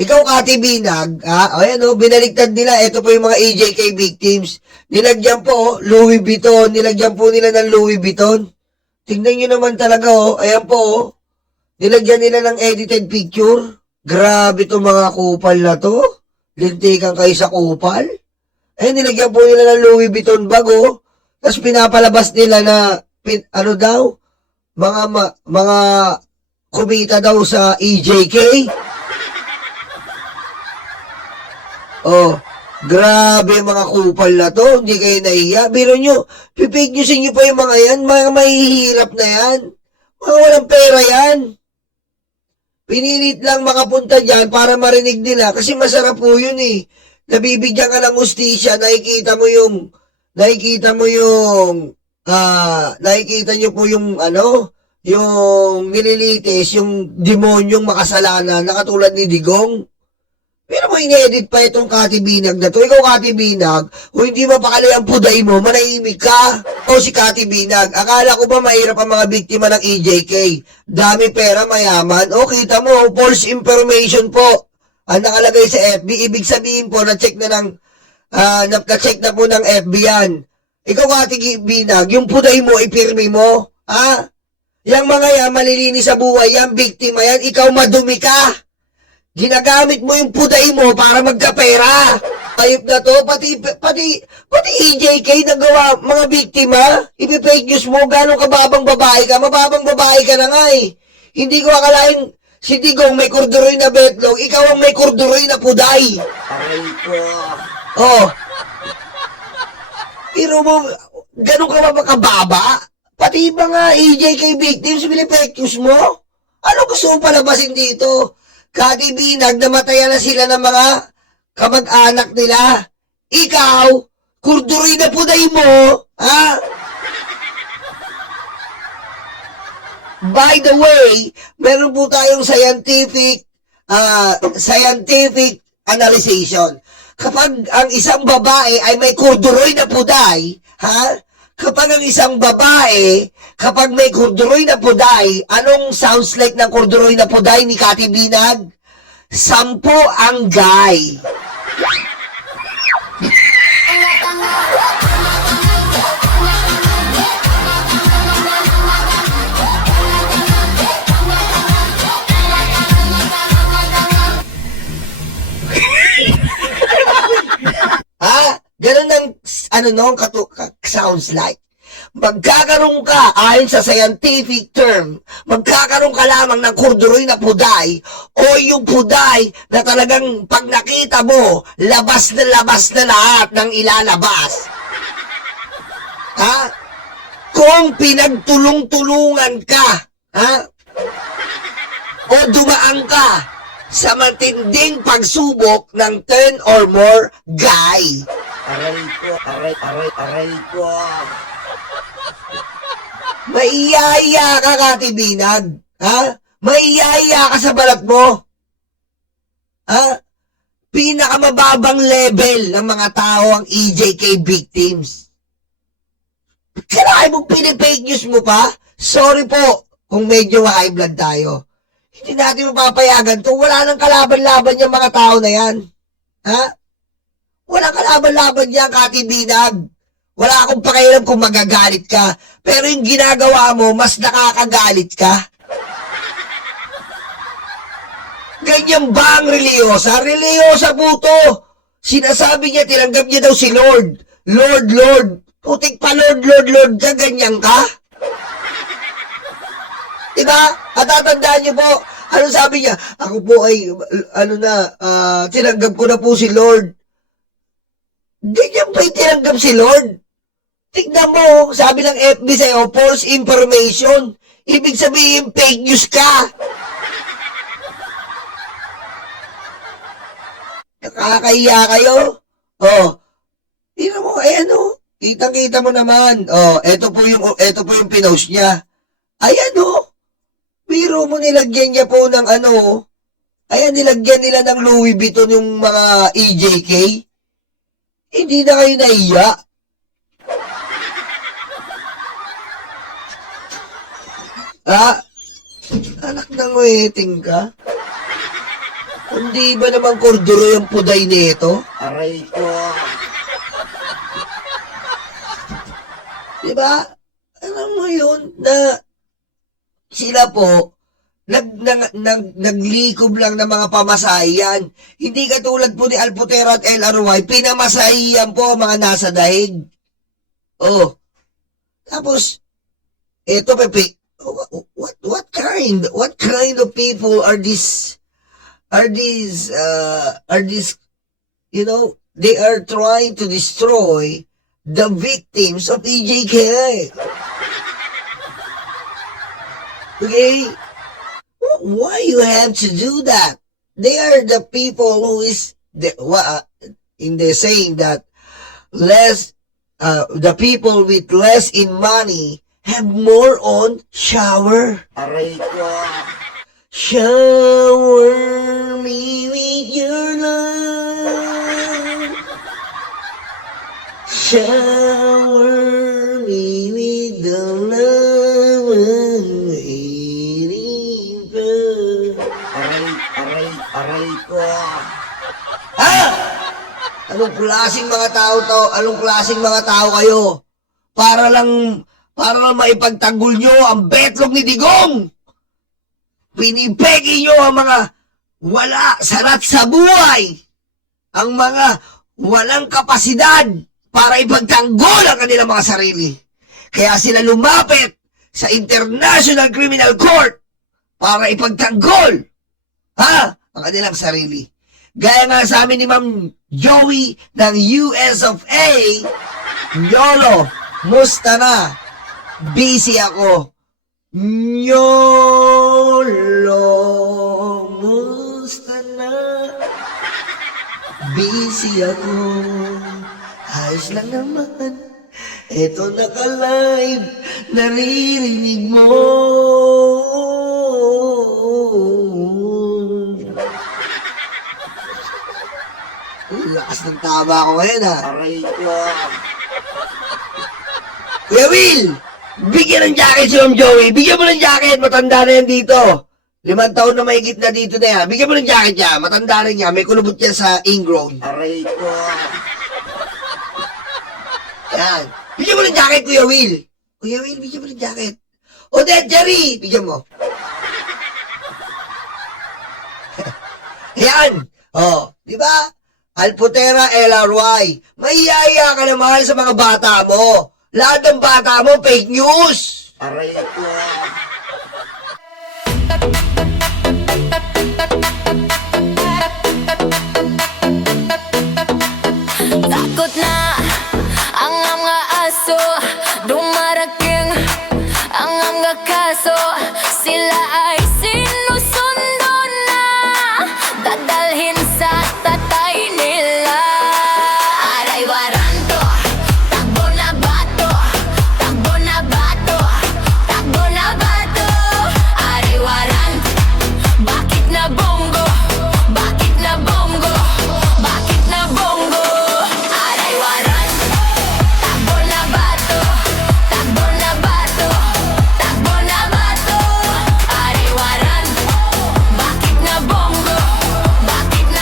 Ikaw, Kati Binag, ayan binaligtad nila. Ito po yung mga EJK victims. Nilagyan po, Louis Vuitton. Nilagyan po nila ng Louis Vuitton. Tingnan nyo naman talaga, ayan po, nilagyan nila ng edited picture. Grabe to mga kupal na to. Lintikan kayo sa kupal. Nilagyan po nila ng Louis Vuitton bag, Tapos pinapalabas nila na, ano daw, mga kumita daw sa EJK. Grabe mga kupal na to. Hindi kayo nahiya. Biro nyo, pipake newsin nyo pa yung mga yan. Mga mahihirap na yan. Mga walang pera yan. Pinilit lang makapunta dyan para marinig nila. Kasi masarap po yun eh. Nabibigyan ka ng ustisya. Nakikita nyo po yung yung nililitis, yung demonyong makasalanan na katulad ni Digong. Pero mo in-edit pa itong Kati Binag na to. Ikaw, Kati Binag, kung hindi mapakali ang puday mo, manahimik ka. O si Kati Binag, akala ko ba mahirap ang mga biktima ng EJK? Dami pera, mayaman. O, kita mo, false information po. Ang nakalagay sa FB, ibig sabihin po, na-check na po ng FB yan. Ikaw, Kati Binag, yung puday mo, ipirmi mo. Yang mga yan, malilinis sa buhay, yan, biktima yan, ikaw madumi ka. Ginagamit mo yung puday mo para magkapera. Ayop na to, pati EJK na gawa, mga biktima, ipipake news mo, gano'ng kababang babae ka, mababang babae ka na nga eh. Hindi ko akalain, si Digong may kurduroy na betlog, ikaw ang may kurduroy na puday. Aray ko. Pero mo, gano'ng ka ba makababa? Pati mga EJK victims, pinipake news mo? Ano gusto mo palabasin dito? Kati Binag, namatayan na sila ng mga kamag-anak nila. Ikaw, kurduroy na puday mo, By the way, meron po tayong scientific analyzation. Kapag ang isang babae ay may kurduroy na puday, kapag ang isang babae, kapag may kurduroy na puday, anong sounds like ng kurduroy na puday ni Kati Binag? 10 ang guy. Ganun ang sounds like. Magkakaroon ka, ayon sa scientific term, magkakaroon ka lamang ng kurduroy na puday o yung puday na talagang pag nakita mo, labas na lahat ng ilalabas. Kung pinagtulong-tulungan ka, o dumaan ka sa matinding pagsubok ng 10 or more guy. Aray ko. Maiyaya ka, Kati Binag. Maiyaya ka sa balat mo. Pinakamababang level ng mga tao ang EJK victims. Kailangan mong pinipake news mo pa? Sorry po kung medyo high blood tayo. Hindi natin mapapayagan to. Wala nang kalaban-laban yung mga tao na yan. Walang kalaban-laban yan, Kati Binag. Wala akong pakialam kung magagalit ka. Pero yung ginagawa mo, mas nakakagalit ka. Ganyan ba ang reliyosa? Reliyosa po to. Sinasabi niya, tinanggap niya daw si Lord. Lord. Putik pa Lord ka, ganyan ka? Diba? At tatandaan niyo po, ano sabi niya? Ako po ay, tinanggap ko na po si Lord. Ganyan ba yung tinanggap si Lord? Tignan mo, sabi ng FB sa'yo, false information. Ibig sabihin, fake news ka. Nakakahiya kayo? Tignan mo, kitang-kita mo naman. Ito po yung pinost niya. Ayan, biro mo, nilagyan niya po ng nilagyan nila ng Louis Vuitton yung mga EJK. Hindi na kayo nahiya. Anak ng weting ka? Hindi ba naman korduro yung puday nito? Aray ko. Diba? Alam mo yun na sila po, naglikob lang ng mga pamasayan. Hindi katulad po ni Alpotera at LRY, pinamasahiyan po ang mga nasa daig. Oh. Tapos, eto Pepe, what kind of people are these, you know, they are trying to destroy the victims of EJK. Okay? Why you have to do that? They are the people who is in the saying that the people with less in money have more on shower. Aray ko. Shower me with your love. Shower me with the love of Aray ko. Ha? Anong klaseng mga tao to? Anong klaseng mga tao kayo? Para lang maipagtanggol nyo ang betlog ni Digong. Pinipegi nyo ang mga wala sarat sa buhay. Ang mga walang kapasidad para ipagtanggol ang kanilang mga sarili. Kaya sila lumapit sa International Criminal Court para ipagtanggol ang kanilang sarili. Gaya nga sa amin ni Ma'am Joey ng US of A, Yolo, musta na? Busy ako. Yolo, musta na? Busy ako. Ayos lang naman. Eto naka-live, naririnig mo. Lakas ng tama ko ngayon Aray ko. Kuya Will, bigyan ng jacket si Ma'am Joey. Bigyan mo ng jacket, matanda na yan dito. 5 taon na mahigit na dito na yan. Bigyan mo ng jacket niya, matanda rin niya. May kulubot yan sa ingrown. Aray ko. Yan. Bigyan mo ng jacket, Kuya Will. Kuya Will, bigyan mo ng jacket. Odette, Jerry, bigyan mo. Yan. Oh, di ba? Alpotera, LRY. Mayaya ka naman sa mga bata mo. Lahat ng bata mo, fake news. Aray ko. Takot na ang mga aso, dumarating ang mga kaso. Sila ay sinusundo na, dadalhin sa tatay nila. Aray waranto, takbo na bato, takbo na bato, takbo na bato. Aray waranto, bakit na bongo, bakit na bongo, bakit na bongo. Aray waranto, takbo na bato, takbo na bato, takbo na bato. Aray waranto, bakit na bongo, bakit na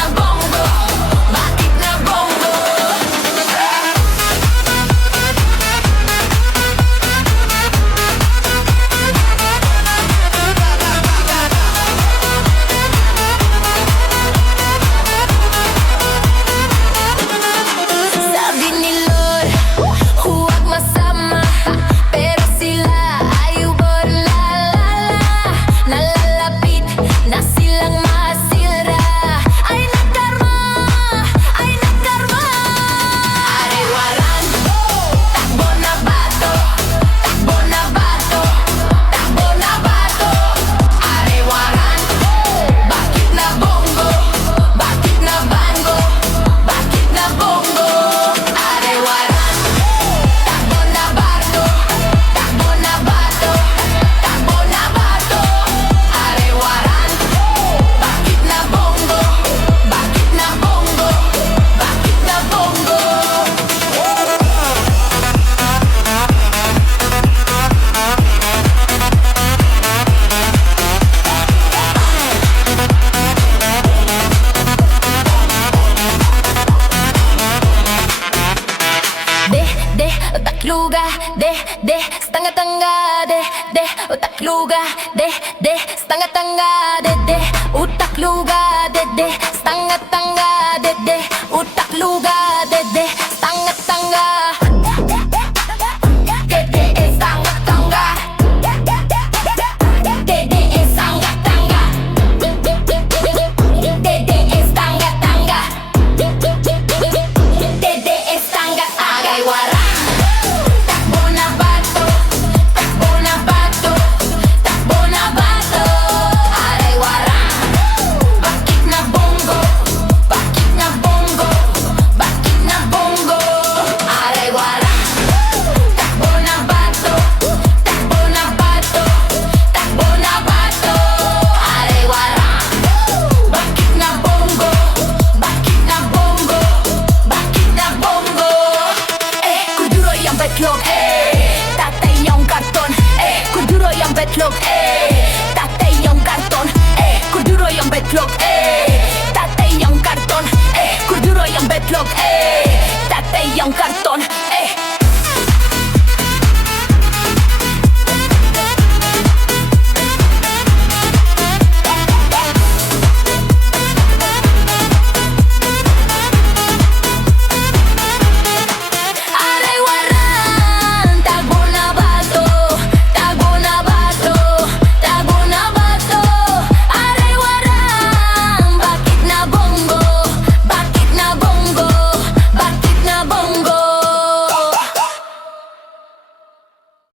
luga, de, stanga-tanga, de, utak luga, de, stanga-tanga, de, utak luga, de, stanga-tanga, de, utak luga, de, stanga-tanga. Betlog, tatay yung karton, kuduro yung betlog, tatay yung karton, kuduro yung betlog, tatay yung karton, kuduro yung betlog, tatay yung karton.